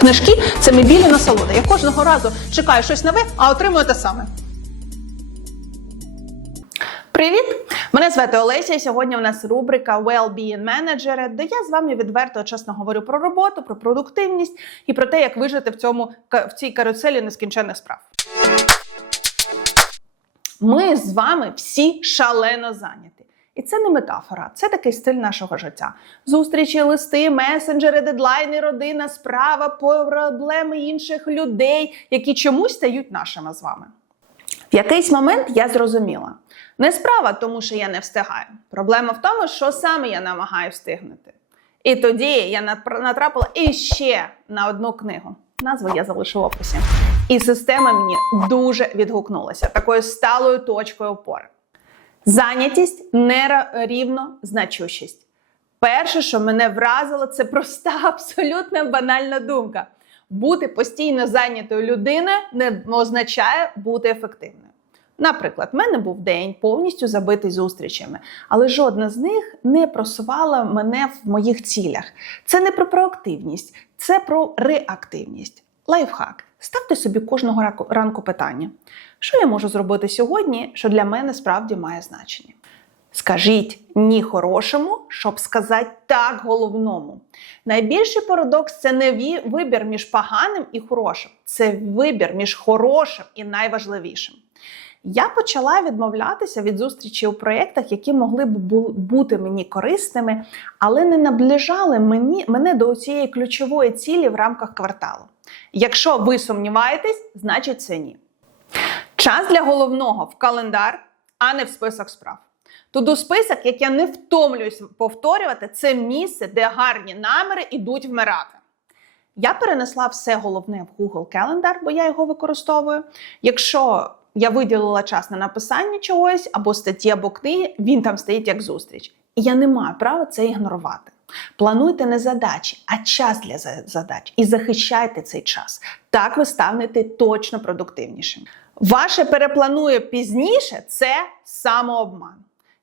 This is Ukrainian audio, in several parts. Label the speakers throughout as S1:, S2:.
S1: Книжки це мій білі насолода. Я кожного разу чекаю щось нове, а отримую те саме. Привіт! Мене звати Олеся. і Сьогодні у нас рубрика Well-being Manager, де я з вами відверто чесно говорю про роботу, про продуктивність і про те, як вижити в цьому в цій каруселі нескінченних справ. Ми з вами всі шалено зайняті. І це не метафора, це такий стиль нашого життя. Зустрічі, листи, месенджери, дедлайни, родина, справа, проблеми інших людей, які чомусь стають нашими з вами. В якийсь момент я зрозуміла. Не справа, тому що я не встигаю. Проблема в тому, що саме я намагаю встигнути. І тоді я натрапила іще на одну книгу. Назву я залишу в описі. І система мені дуже відгукнулася такою сталою точкою опори. Зайнятість нерівно значущість. Перше, що мене вразило, це проста, абсолютно банальна думка. Бути постійно зайнятою людиною не означає бути ефективною. Наприклад, в мене був день повністю забитий зустрічами, але жодна з них не просувала мене в моїх цілях. Це не про проактивність, це про реактивність. Лайфхак. Ставте собі кожного ранку питання: що я можу зробити сьогодні, що для мене справді має значення? Скажіть ні хорошому, щоб сказати так головному. Найбільший парадокс це не вибір між поганим і хорошим, це вибір між хорошим і найважливішим. Я почала відмовлятися від зустрічі у проєктах, які могли б бути мені корисними, але не наближали мені, мене до цієї ключової цілі в рамках кварталу. Якщо ви сумніваєтесь, значить це ні. Час для головного в календар, а не в список справ. Туду список, як я не втомлююсь повторювати, це місце, де гарні наміри йдуть вмирати. Я перенесла все головне в Google Calendar, бо я його використовую. Якщо я виділила час на написання чогось, або статті, або книги, він там стоїть як зустріч. І я не маю права це ігнорувати. Плануйте не задачі, а час для задач. І захищайте цей час. Так ви станете точно продуктивнішим. Ваше перепланує пізніше це самообман.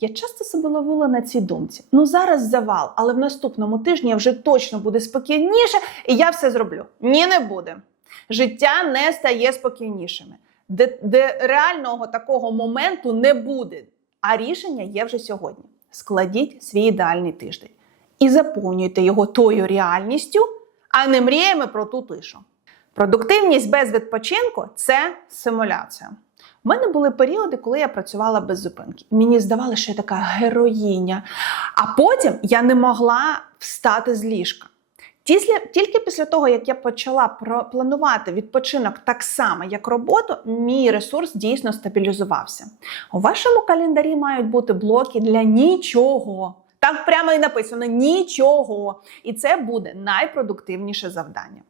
S1: Я часто себе ловила на цій думці. Ну зараз завал, але в наступному тижні я вже точно буде спокійніше, і я все зроблю. Ні, не буде. Життя не стає спокійнішими, де, де реального такого моменту не буде. А рішення є вже сьогодні. Складіть свій ідеальний тиждень і заповнюйте його тою реальністю, а не мріями про ту тишу. Продуктивність без відпочинку це симуляція. У мене були періоди, коли я працювала без зупинки. Мені здавалося, що я така героїня. А потім я не могла встати з ліжка. Тільки після того, як я почала планувати відпочинок так само, як роботу, мій ресурс дійсно стабілізувався. У вашому календарі мають бути блоки для нічого. Так прямо і написано нічого. І це буде найпродуктивніше завдання.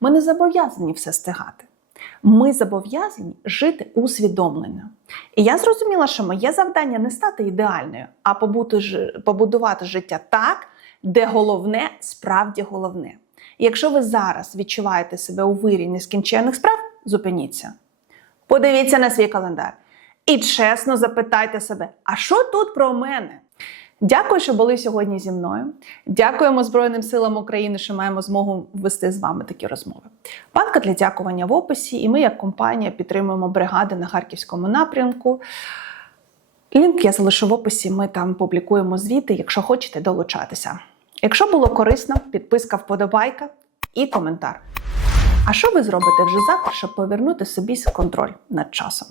S1: Ми не зобов'язані все стигати. Ми зобов'язані жити усвідомлено. І я зрозуміла, що моє завдання не стати ідеальною, а побудувати життя так, де головне справді головне. І якщо ви зараз відчуваєте себе у вирі нескінченних справ, зупиніться. Подивіться на свій календар і чесно запитайте себе, а що тут про мене? Дякую, що були сьогодні зі мною. Дякуємо Збройним силам України, що маємо змогу вести з вами такі розмови. Банка для дякування в описі, і ми, як компанія, підтримуємо бригади на харківському напрямку. Лінк я залишу в описі. Ми там публікуємо звіти, якщо хочете долучатися. Якщо було корисно, підписка, вподобайка і коментар. А що ви зробите вже завтра, щоб повернути собі контроль над часом?